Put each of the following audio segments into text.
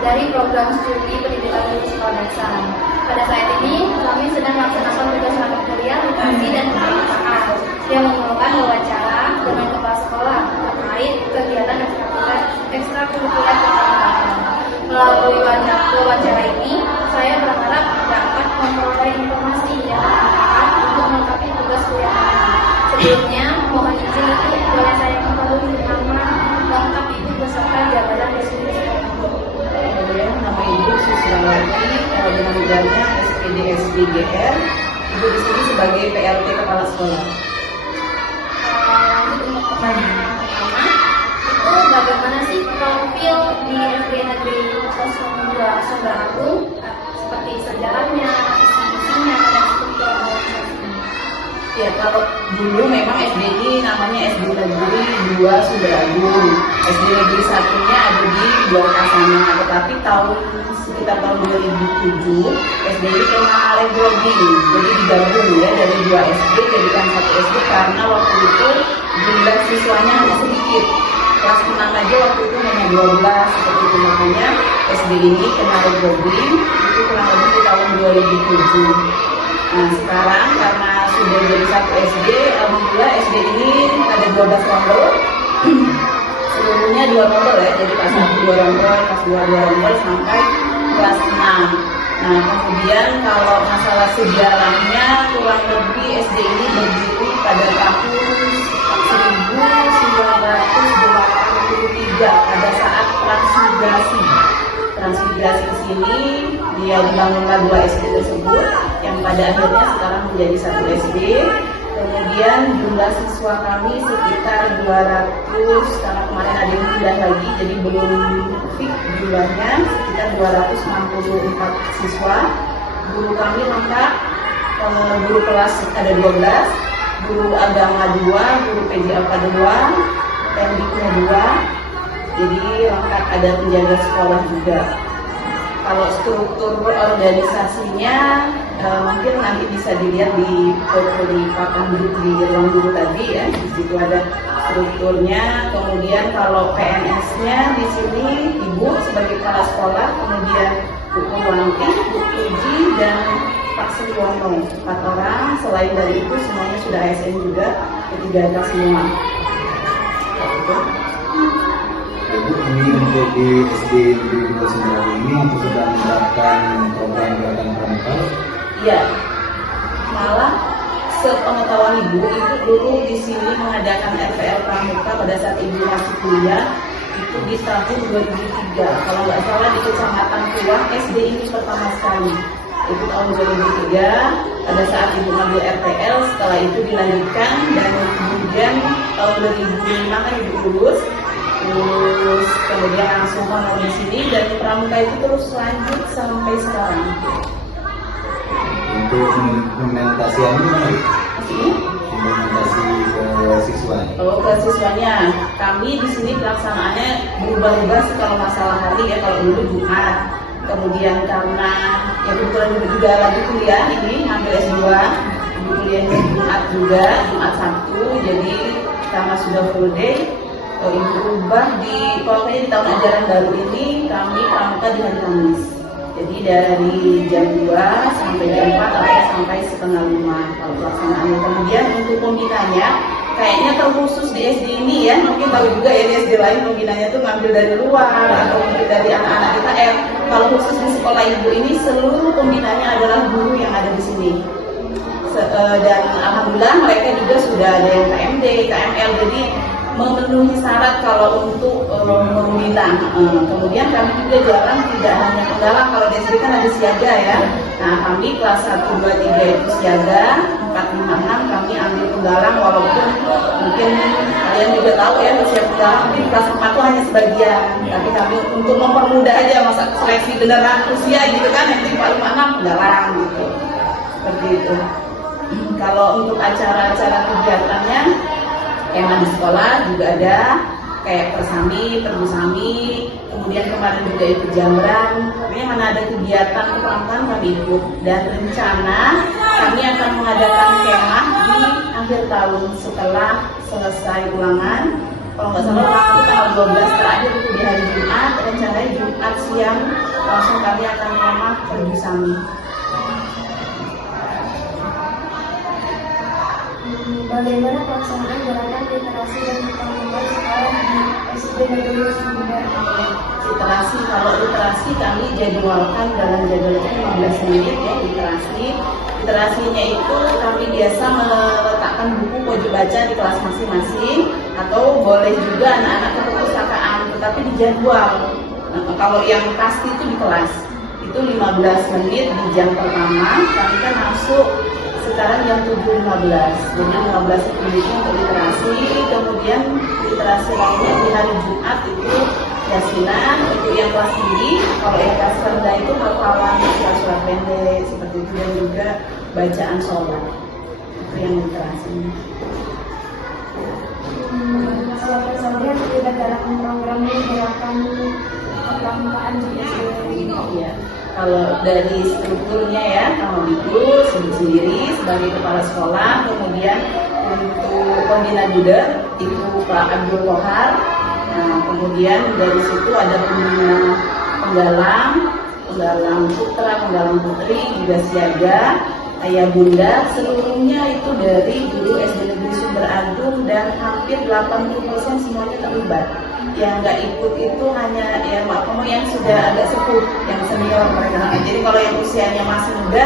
dari program studi pendidikan tinggi sekolah dasar. Pada saat ini kami sedang melaksanakan tugas mata kuliah literasi dan kebangsaan yang memerlukan wawancara dengan kepala sekolah terkait kegiatan ekstrakurikuler kebangsaan. Melalui wawancara ini, saya berharap dapat memperoleh informasi yang bermanfaat untuk melengkapi tugas kuliah kami. Sebelumnya, mohon izin boleh saya mengetahui nama lengkap Ibu beserta jabatan di sini. Nama Ibu Susrawati, dengan gelarnya SPD SDGR. Ibu di sini sebagai PLT Kepala Sekolah. Untuk pertanyaan pertama, itu bagaimana sih profil di SD Negeri 02 Sumber Agung, seperti sejarahnya, isi-isinya, dan struktur organisasinya? Ya, kalau dulu memang SD ini namanya SD Negeri 2 Sumber Agung. SD Negeri 1-nya ada di Blok Kasana, tetapi sekitar tahun 2007 SD ini kena alih blogging, jadi digabung ya dari 2 SD jadikan 1 SD karena waktu itu jumlah siswanya hanya sedikit. Kelas 6 aja waktu itu hanya 12, seperti itu, makanya SD ini kena alih blogging itu kurang lebih di tahun 2007. Nah, sekarang karena sudah jadi 1 SD, alhamdulillah SD ini ada 12 rombel. Seluruhnya 2 rombel ya, jadi kelas 1 2 rombel, kelas 2 2 rombel sampai kelas 6. Nah, kemudian kalau masalah sejarahnya kurang lebih SD ini berdiri pada tahun 1983 pada saat transmigrasi. Transmigrasi ke sini dia dibangunlah 2 SD tersebut yang pada akhirnya sekarang menjadi 1 SD. Kemudian jumlah siswa kami sekitar 200, karena kemarin ada yang pindah lagi jadi belum fix jumlahnya, sekitar 264 siswa. Guru kami lengkap, guru kelas ada 12, guru agama 2, guru PJLK 2, Pendiknya 2, jadi lengkap, ada penjaga sekolah juga. Kalau struktur organisasinya mungkin nanti bisa dilihat di foto di papan duduk di ruang guru tadi ya, di situ ada strukturnya. Kemudian kalau PNS-nya di sini Ibu sebagai kepala sekolah, kemudian Bu Purwanti, Bu Puji, dan Pak Suwono, 4 orang. Selain dari itu semuanya sudah ASN juga, ketiga semua. Ibu, ini untuk di SD Negeri 2 Sumber Agung ini untuk sudah menerapkan program gerakan pramuka? Iya, malah sepengetahuan Ibu itu dulu di sini mengadakan RPL Pramuka pada saat Ibu masih kuliah itu di tahun 2003. Kalau nggak salah di Kecamatan Puang SD ini pertama sekali. Itu tahun 2003 pada saat Ibu ngambil RPL, setelah itu dilanjutkan dan kemudian tahun 2005 kan Ibu lulus. Terus kemudian langsung honor di sini dan pramuka itu terus lanjut sampai sekarang. Untuk implementasiannya gimana? Implementasi ke siswa. Oh, ke siswanya, kami di sini pelaksanaannya berubah-ubah kalau masalah hari ya. Kalau dulu Jumat, kemudian karena ya kebetulan juga lagi kuliah ini ngambil S2, kuliahnya Jumat juga, Jumat Sabtu, jadi karena sudah full day. Ibu ubah pokoknya di tahun ajaran baru ini kami pramuka di hari Kamis. Jadi dari jam 2 sampai jam 4 atau sampai setengah 5 kalau pelaksanaannya. Kemudian untuk pembinanya kayaknya terkhusus di SD ini ya, mungkin tahu juga ya di SD lain pembinanya tuh ngambil dari luar atau mungkin dari anak-anak kita. Kalau khusus di sekolah Ibu ini seluruh pembinanya adalah guru yang ada di sini. Dan alhamdulillah mereka juga sudah ada yang KMD, KML, jadi memenuhi syarat kalau untuk membina. Kemudian kami juga jalan tidak hanya penggalang, kalau di SD kan ada siaga ya. Nah kami kelas 1, 2, 3 itu siaga, 4, 5, 6 kami ambil penggalang, walaupun mungkin kalian juga tahu ya usia penggalang mungkin kelas 4 itu hanya sebagian. Tapi kami untuk mempermudah aja masa seleksi beneran usia gitu kan, yang 4, 5, 6 penggalang gitu. Seperti itu. Kalau untuk acara-acara kegiatannya emang di sekolah juga ada kayak persami, perbusami, kemudian kemarin juga ikut jamran. Pokoknya mana ada kegiatan kepramukaan kami ikut. Dan rencana kami akan mengadakan kemah di akhir tahun setelah selesai ulangan. Kalau nggak salah ulangan itu tanggal 12 terakhir itu di hari Jumat. Rencananya Jumat siang kami akan ramah berbusami. Bagaimana pelaksanaan gerakan literasi dan pengetahuan sekolah di SD Negeri Sumber? Literasi, kalau literasi kami jadwalkan dalam jadwalnya 15 menit ya literasi. Literasinya itu kami biasa meletakkan buku pojok baca di kelas masing-masing, atau boleh juga anak-anak ke perpustakaan, tetapi dijadwal. Nah, kalau yang pasti itu di kelas itu 15 menit di jam pertama. Kami kan masuk sekarang jam 7.15, jadi 15 menit untuk literasi. Kemudian literasi lainnya di hari Jumat itu yasinan untuk yang kelas tinggi. Kalau yang kelas rendah itu hafalan surat pendek seperti itu, dan juga bacaan sholat. Itu yang literasi. Siapa saja yang terlibat dalam program gerakan kepramukaan di SD? Ya, kalau dari strukturnya ya, Kemendikbud sendiri sebagai kepala sekolah, kemudian untuk pembina leader itu Pak Abdul Kohar. Nah, kemudian dari situ ada pembina penggalang putra, penggalang putri, juga siaga, ayah bunda, seluruhnya itu dari guru SD Negeri Sumber Agung, dan hampir 80% semuanya terlibat. Yang nggak ikut itu hanya ya kamu yang sudah agak sepuh, yang senior mereka. Jadi kalau yang usianya masih muda,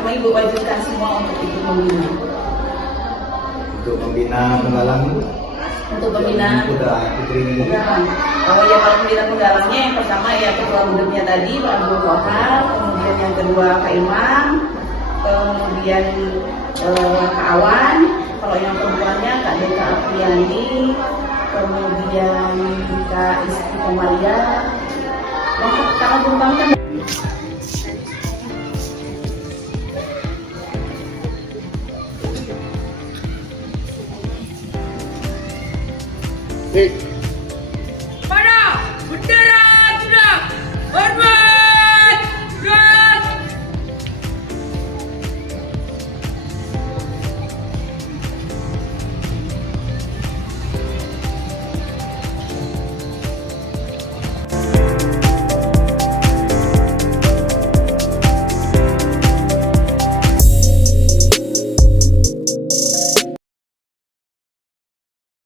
memang ibu wajibkan semua untuk ikut membina. Untuk pembina penggalang Untuk pembina putri. kalau pembina penggalangnya yang pertama ya ketua budetnya tadi Pak Abdul Kohar, kemudian yang kedua Kak Imam, kemudian Kak Awan, kalau yang perempuannya Kak Deka Apriani, kemudian Kak Istri Komaria. Kakak perempuan kan Baik,